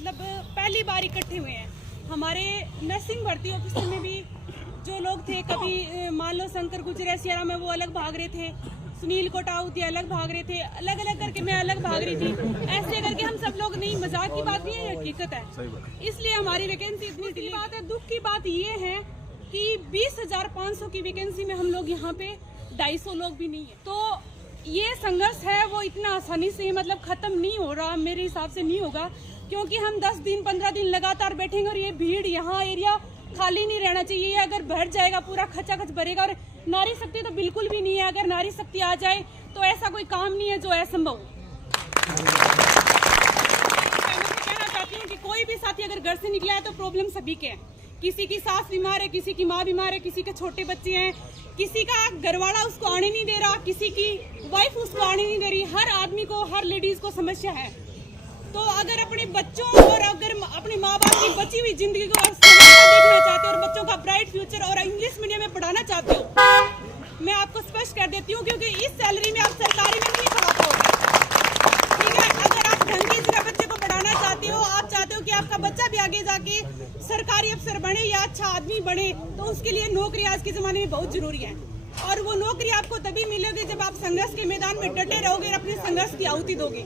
मतलब पहली बार इकट्ठे हुए हैं। हमारे नर्सिंग भर्ती ऑफिस में भी जो लोग थे, कभी मान लो शंकर गुजरे सियारा में वो अलग भाग रहे थे, सुनील कोटाउती अलग भाग रहे थे, अलग अलग करके मैं अलग भाग रही थी। ऐसे करके हम सब लोग, नहीं मजाक की बात नहीं है, हकीकत है। इसलिए हमारी वैकेंसी इतनी डिले बात है। दुख की बात ये है कि 20,500 की वैकेंसी में हम लोग यहाँ पे 250 लोग भी नहीं है। तो ये संघर्ष है वो इतना आसानी से मतलब खत्म नहीं हो रहा, मेरे हिसाब से नहीं होगा, क्योंकि हम 10 दिन 15 दिन लगातार बैठेंगे और ये भीड़ यहाँ एरिया खाली नहीं रहना चाहिए। अगर भर जाएगा पूरा खचाखच भरेगा। और नारी शक्ति तो बिल्कुल भी नहीं है। अगर नारी शक्ति आ जाए तो ऐसा कोई काम नहीं है जो असंभव। मैं कहना चाहती हूँ कि कोई भी साथी अगर घर से निकला है तो प्रॉब्लम सभी के हैं। किसी की सास बीमार है, किसी की माँ बीमार है, किसी के छोटे बच्चे हैं, किसी का घरवाला उसको आने नहीं दे रहा, किसी की वाइफ उसको आने नहीं दे रही। हर आदमी को, हर लेडीज को समस्या है। तो अगर अपने बच्चों और अगर अपने माँ बाप की बची हुई जिंदगी को देखना चाहते हो और बच्चों का ब्राइट फ्यूचर और इंग्लिश मीडियम में पढ़ाना चाहते हो, मैं आपको स्पष्ट कर देती हूँ, क्योंकि इस सैलरी में आप सरकारी में नहीं पढ़ा पाओगे। ठीक है, अगर आप ढंग की जगह बच्चे को पढ़ाना चाहते हो, आप चाहते हो कि आपका बच्चा भी आगे जाके सरकारी अफसर बने या अच्छा आदमी बने, तो उसके लिए नौकरी आज के जमाने में बहुत जरूरी है। और वो नौकरी आपको तभी मिलेगी जब आप संघर्ष के मैदान में डटे रहोगे और अपने संघर्ष की आहुति दोगे।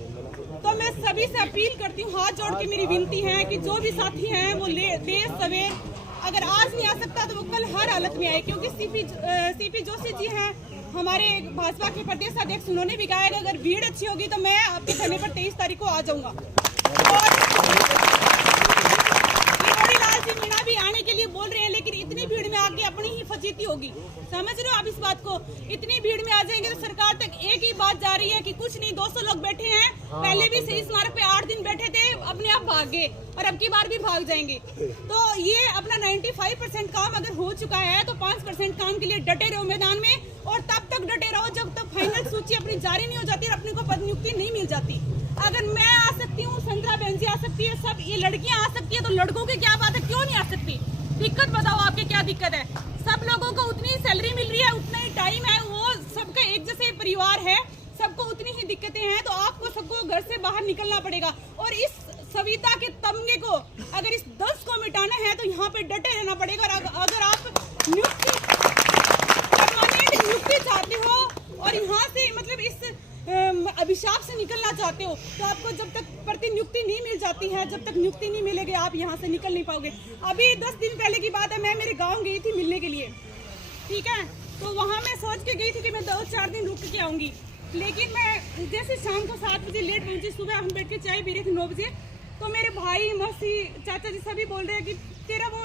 तो मैं सभी से अपील करती हूँ, हाथ जोड़ के मेरी विनती है कि जो भी साथी हैं वो देर सवेर, अगर आज नहीं आ सकता तो वो कल हर हालत में आए, क्योंकि सीपी जोशी जी हैं हमारे भाजपा के प्रदेश अध्यक्ष, उन्होंने भी कहा कि अगर भीड़ अच्छी होगी तो मैं आपके धरने पर 23 तारीख को आ जाऊंगा। और लाल जी मीणा भी आने के लिए बोल रहे हैं, लेकिन इतनी भीड़ में आके अपनी ही फजीती होगी। समझ रहे हो आप इस बात को? इतनी भीड़ में आ जाएंगे तो सरकार तक एक ही बात जा रही है कि कुछ नहीं, 200 लोग बैठे हैं, पहले भी शहीद स्मारक पे 8 दिन बैठे थे, अपने आप भाग गए और अब की बार भी भाग जाएंगे। तो ये अपना 95% काम अगर हो चुका है तो 5% काम के लिए डटे रहो मैदान में, और तब तक डटे रहो जब तक फाइनल सूची अपनी जारी नहीं हो जाती और अपने को पद नियुक्ति नहीं मिल जाती। अगर मैं आ सकती हूँ, संध्या बहन जी आ सकती है, सब ये लड़कियां आ सकती है, तो लड़कों की क्या बात है, क्यों नहीं आ सकती? दिक्कत बताओ, आपके क्या दिक्कत है? सब लोगों को उतनी ही सैलरी मिल रही है, उतना ही टाइम है, वो सबका एक जैसे परिवार है, सबको उतनी ही दिक्कतें हैं। तो आपको सबको घर से बाहर निकलना पड़ेगा। और इस सविता के तमगे को अगर इस 10 को मिटाना है तो यहाँ पे डटे रहना पड़ेगा। अगर आप परमानेंट नियुक्ति चाहते हो और यहाँ से मतलब इस अभिशाप से निकलना चाहते हो, तो आपको जब तक प्रतिनियुक्ति नहीं मिल जाती है, जब तक नियुक्ति नहीं मिलेगी, आप यहाँ से निकल नहीं पाओगे। अभी 10 दिन पहले की बात है, मैं मेरे गांव गई थी मिलने के लिए, ठीक है, तो वहाँ मैं सोच के गई थी कि मैं 2-4 दिन रुक के आऊंगी, लेकिन मैं जैसे शाम को 7 बजे लेट पहुंची, सुबह हम बैठ के चाय पी रहे थे 9 बजे, तो मेरे भाई, मौसी, चाचा जी सभी बोल रहे हैं कि तेरा वो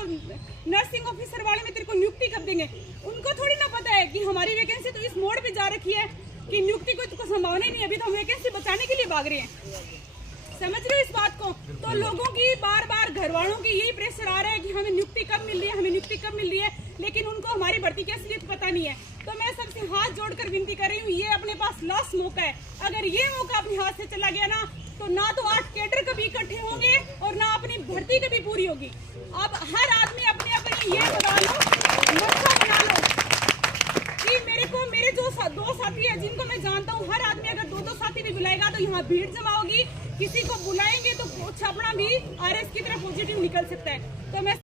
नर्सिंग ऑफिसर वाले में तेरे को नियुक्ति कब देंगे। उनको थोड़ी ना पता है कि हमारी वैकेंसी तो इस मोड़ पे जा रखी है कि नियुक्ति को तो संभावना ही नहीं, अभी तो हम वैकेंसी बचाने के लिए भाग रहे हैं। समझ रहे हो इस बात को? तो लोगों की बार बार घर वालों की यही प्रेशर आ रहा है कि हमें नियुक्ति कब मिल रही है, हमें नियुक्ति कब मिल रही है, लेकिन उनको हमारी भर्ती की असलियत पता नहीं है। तो मैं सबसे हाथ जोड़कर विनती कर रही हूँ, ये अपने पास लास्ट मौका है। अगर ये मौका अपने हाथ से चला गया ना तो 8 कैडर कभी इकट्ठे होंगे और ना अपनी भर्ती कभी पूरी होगी। अब हर आदमी अपने अपने ये बना लो, मंशा बना लो कि मेरे जो 2 साथी है जिनको मैं जानता हूँ, हर आदमी अगर 2-2 साथी भी बुलाएगा तो यहाँ भीड़ जमा होगी। किसी को बुलाएंगे तो छपड़ा भी RS की तरफ पॉजिटिव निकल सकता है। तो मैं